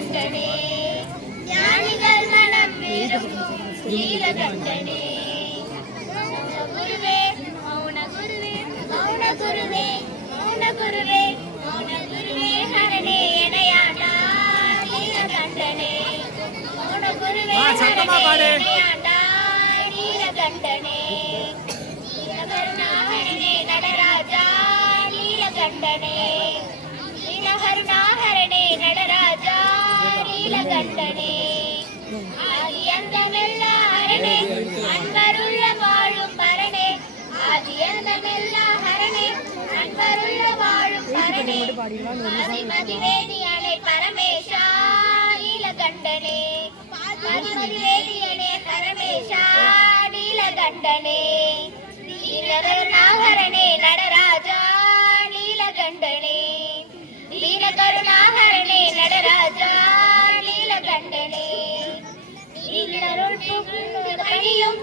நீலகண்டனே ஞானிகள் மனம் விரும்பும் நீலகண்டனே குருவே மௌன குருவே மௌன குருவே மௌன குருவே மௌன குருவே ஹரணே எனையாண்டா நீலகண்டனே மௌன குருவே ஹரணே எனையாண்டா நீலகண்டனே நீலகருணாஹரணே நடராஜா நீலகண்டனே நீலகருணாஹரணே நடராஜா நீலகண்டனே ஆதி அந்தமெல்லா ஹரணே அன்பருள்ள வாழும் பரணே ஆதி அந்தமெல்லா ஹரணே அன்பருள்ள வாழும் பரணே ஆதிமதிவேதியனே பரமேஷா நீலகண்டனே ஆதிமதிவேதியனே பரமேஷா நீலகண்டனே நீலகருணாஹரணே நடராஜா நீலகண்டனே நீலகருணாஹரணே நடராஜா நீலகண்டனே நீலருள் புகழ்ந்து பணியும்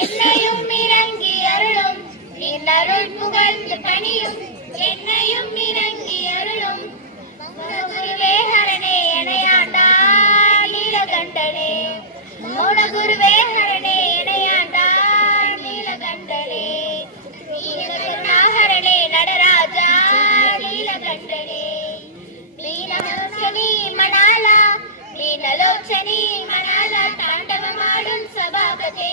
என்னையும் இறங்கி அருளும் நீலருள் புகழ்ந்து பணியும் என்னையும் இறங்கி அருளும் குருவே ஹரணே எனையாண்டா நீலகண்டனே மௌன குருவே ஹரணே எனையாண்டா நீலகண்டனே நீலகருணாஹரணே நடராஜா நீலகண்டனே நீலலோச்சனி மணாலா நீலலோச்சனி மணாலா தாண்டவமாடும் சபாபதே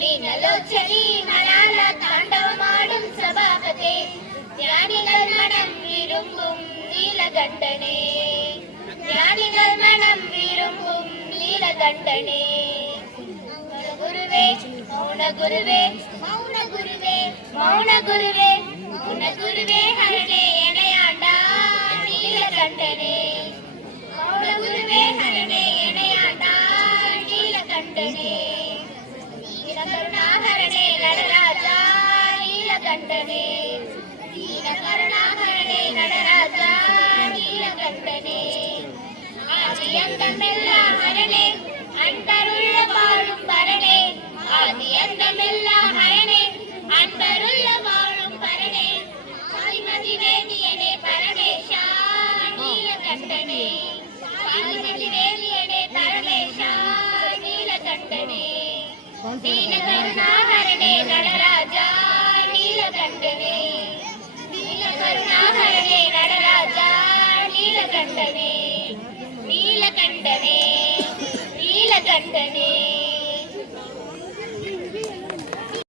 நீலலோச்சனி மணாலா தாண்டவமாடும் சபாபதே ஞானிகள் மனம் விரும்பும் நீலகண்டனே ஞானிகள் மனம் விரும்பும் நீலகண்டனே குருவே மௌன குருவே மௌன குருவே மௌன குருவே மௌன குருவே ஹரணே எனையாண்டா நீலகண்டனே மௌன குருவே ஹரணே எனையாண்டா நீலகண்டனே நீலகருணாஹரணே நடராஜா நீலகண்டனே நீலகருணாஹரணே நடராஜா நீலகண்டனே ஆதி அந்தமெல்லா ஹரணே அன்பருள்ள வாழும் பரணே ஆதி அந்தமெல்லா ஹரணே அன்பருள்ள வாழும் பரணே ஆதிமதிவேதியனே பரமேஷா நீலகண்டனே ஆதிமதிவேதியனே பரமேஷா நீலகண்டனே நீலகருணாஹரணே நடராஜா நீலகண்டனே நீலகருணாஹரணே நடராஜா நீலகண்டனே நீலகண்டனே நீலகண்டனே